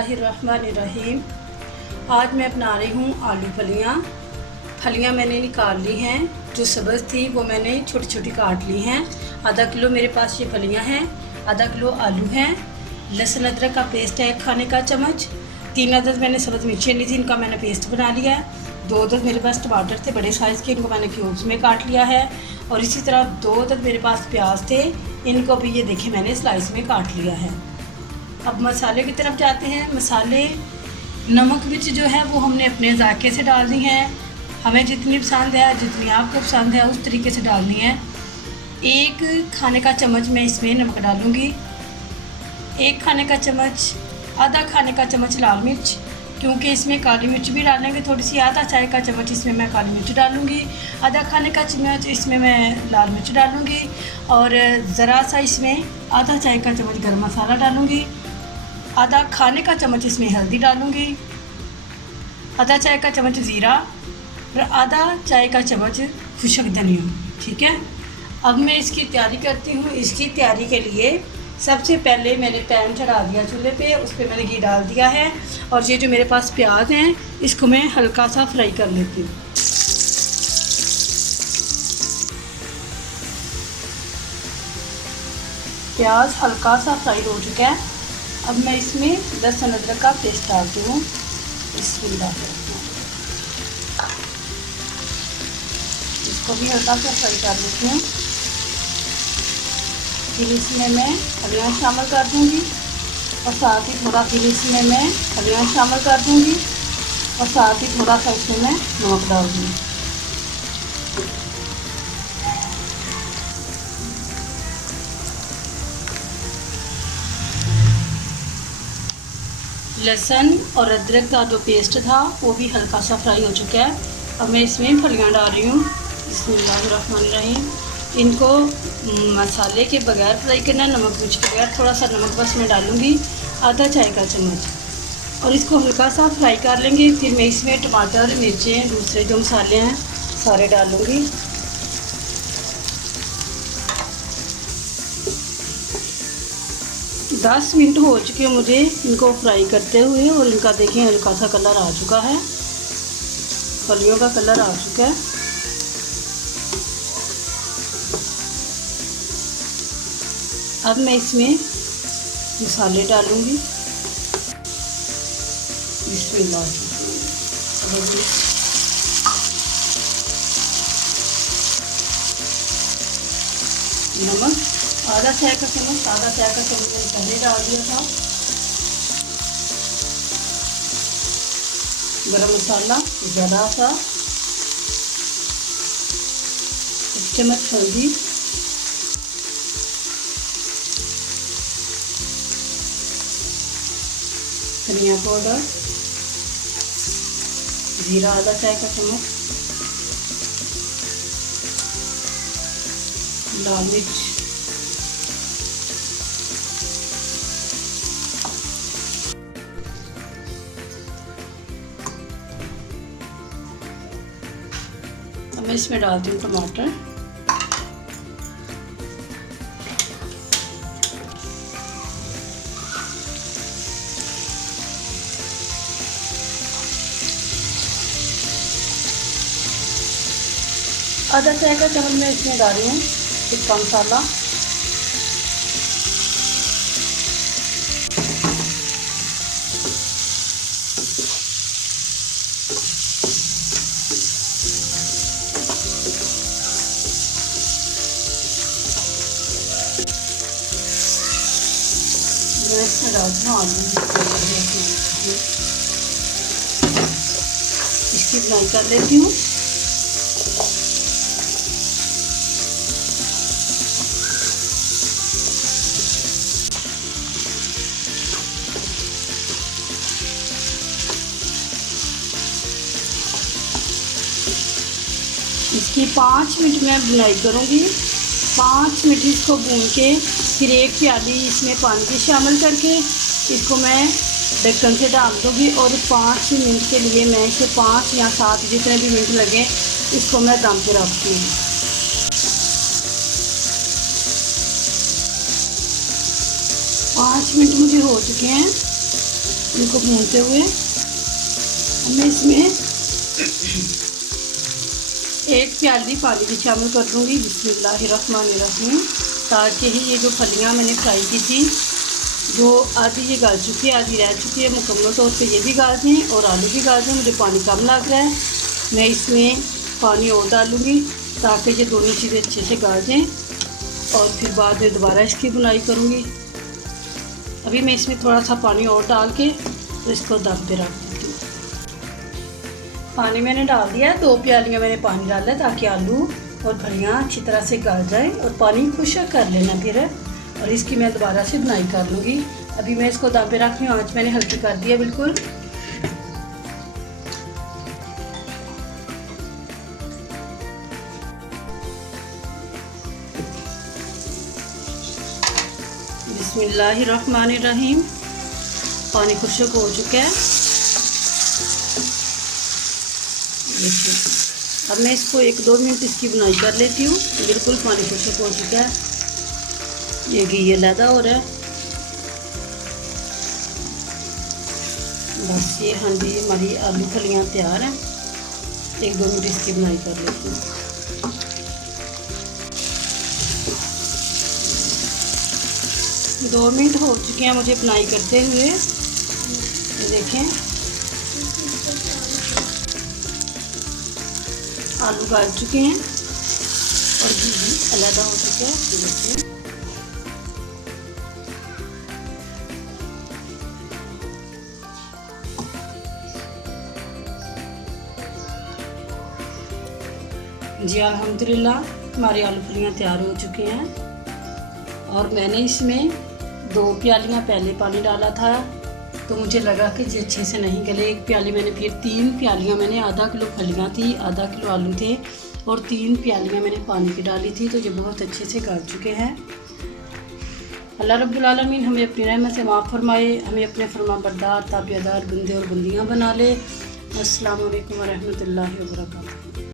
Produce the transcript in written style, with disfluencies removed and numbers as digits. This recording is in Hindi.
बिस्मिल्लाहिर्रहमानिर्रहीम। आज मैं बना रही हूँ आलू फलियाँ। फलियाँ मैंने निकाल ली हैं, जो सब्ज़ थी वो मैंने छोटी छोटी काट ली हैं। आधा किलो मेरे पास ये फलियाँ हैं, आधा किलो आलू हैं। लहसुन अदरक का पेस्ट है 1 खाने का चम्मच। 3 अदद मैंने सब्ज़ मिर्ची ली थी, इनका मैंने पेस्ट बना लिया है। 2 अदद मेरे पास टमाटर थे बड़े साइज़ के, इनको मैंने क्यूब्स में काट लिया है। और इसी तरह 2 अदद मेरे पास प्याज थे, इनको भी ये देखिए मैंने स्लाइस में काट लिया है। अब मसाले की तरफ जाते हैं। मसाले नमक मिर्च जो है वो हमने अपने जायके से डालनी है। हमें जितनी पसंद है, जितनी आपको पसंद है उस तरीके से डालनी है। 1 खाने का चम्मच मैं इसमें नमक डालूँगी, 1 खाने का चम्मच, आधा खाने का चम्मच लाल मिर्च, क्योंकि इसमें काली मिर्च भी डालेंगे थोड़ी सी। आधा चाय का चम्मच इसमें मैं काली मिर्च डालूँगी, आधा खाने का चम्मच इसमें मैं लाल मिर्च डालूँगी, और ज़रा सा इसमें आधा चाय का चम्मच गरम मसाला डालूँगी, आधा खाने का चम्मच इसमें हल्दी डालूँगी, आधा चाय का चम्मच ज़ीरा और आधा चाय का चम्मच खुशक धनिया। ठीक है, अब मैं इसकी तैयारी करती हूँ। इसकी तैयारी के लिए सबसे पहले मैंने पैन चढ़ा दिया चूल्हे पे, उस पर मैंने घी डाल दिया है। और ये जो मेरे पास प्याज हैं इसको मैं हल्का सा फ्राई कर लेती हूँ। प्याज हल्का सा फ्राई हो चुका है। अब मैं इसमें लहसुन अदरक का पेस्ट डालती हूँ। इसको भी हल्का सा फ्राई कर लेती हूँ। फिर इसमें मैं फलियाँ शामिल कर दूँगी और साथ ही थोड़ा थोड़ा सा इसमें मैं नमक डाल दूँगी। लहसुन और अदरक का जो पेस्ट था वो भी हल्का सा फ्राई हो चुका है। अब मैं इसमें फलियाँ डाल रही हूँ। बिस्मिल्लाहिर्रहमानिर्रहीम। इनको मसाले के बगैर फ्राई करना, नमक मिर्च के बगैर। थोड़ा सा नमक बस मैं डालूँगी, आधा चाय का चम्मच, और इसको हल्का सा फ्राई कर लेंगे। फिर मैं इसमें टमाटर, मिर्चें, दूसरे जो मसाले हैं सारे डालूँगी। दस मिनट हो चुके हैं मुझे इनको फ्राई करते हुए, और इनका देखिए हल्का सा कलर आ चुका है, फलियों का कलर आ चुका है। अब मैं इसमें मसाले डालूँगी। बिस्मिल्लाह। नमक आधा चाय का चम्मच मैंने पहले डाल दिया था। गरम मसाला ज़रा सा, 1 चम्मच हल्दी, धनिया पाउडर, ज़ीरा आधा चाय का चम्मच, लाल मिर्च, अब मैं इसमें डालती हूँ टमाटर, आधा चाय का चम्मच मैं इसमें डाल रही हूँ टिक्का मसाला, मैं इसमें डालती हूँ आलू। इसकी बुनाई कर लेती हूँ। इसकी 5 मिनट मैं बुनाई करूँगी। 5 मिनट इसको भून के फिर 1 प्याली इसमें पानी की शामिल करके इसको मैं ढक्कन से डाल दूँगी, और 5 मिनट के लिए मैं इसे 5 या 7 जितने भी मिनट लगे इसको मैं दम पे रखती हूँ। 5 मिनट मुझे हो चुके हैं। इनको भूनते हुए मैं इसमें 1 प्याली पानी की शामिल कर दूँगी। बिस्मिल्लाहिर्रहमानिर्रहीम। ताकि ही ये जो फलियाँ मैंने फ्राई की थी, जो आधी ये गल चुकी है, आधी रह चुकी है, मुकम्मल तौर पे ये भी गाल दें और आलू भी गाल दें। मुझे पानी कम लग रहा है, मैं इसमें पानी और डालूँगी ताकि ये दोनों चीज़ें अच्छे से गाल दें और फिर बाद में दोबारा इसकी बुनाई करूँगी। अभी मैं इसमें थोड़ा सा पानी और डाल के तो इसको दम पे रख देती हूँ। पानी मैंने डाल दिया है, 2 प्यालियाँ मैंने पानी डाला है ताकि आलू और फलियाँ अच्छी तरह से गल जाए और पानी खुश्क कर लेना फिर, और इसकी मैं दोबारा से बुनाई कर लूँगी। अभी मैं इसको दम पे रख रही हूँ, आँच मैंने हल्की कर दिया बिल्कुल। बिस्मिल्लाहिर्रहमानिर्रहीम। पानी खुश्क हो चुका है, देखिए। अब मैं इसको 1-2 मिनट इसकी बुनाई कर लेती हूँ। बिल्कुल पानी खुश्क हो चुका है, ये घी अलहदा हो रहा है। बस ये हाँ जी, हमारी आलू फलियाँ तैयार हैं। 1-2 मिनट इसकी बुनाई कर लेती हूँ। दो मिनट हो चुके हैं मुझे बुनाई करते हुए। देखें आलू गल चुके हैं और घी भी अलहदा हो चुका है। देखिए जी, अल्हम्दुलिल्लाह हमारी आलू फलियाँ तैयार हो चुकी हैं। और मैंने इसमें 2 प्यालियाँ पहले पानी डाला था, तो मुझे लगा कि ये अच्छे से नहीं गले। 1 प्याली मैंने, फिर 3 प्यालियाँ मैंने, आधा किलो फलियाँ थी, आधा किलो आलू थे और 3 प्यालियाँ मैंने पानी की डाली थी, तो ये बहुत अच्छे से गल चुके हैं। अल्लाह रब्बुल आलमीन हमें अपनी रहमत से माफ़ फरमाए, हमें अपने फरमाबरदार, ताबियादार बंदे और बंदियाँ बना ले। अस्सलामु अलैकुम व रहमतुल्लाहि व बरकातुहू।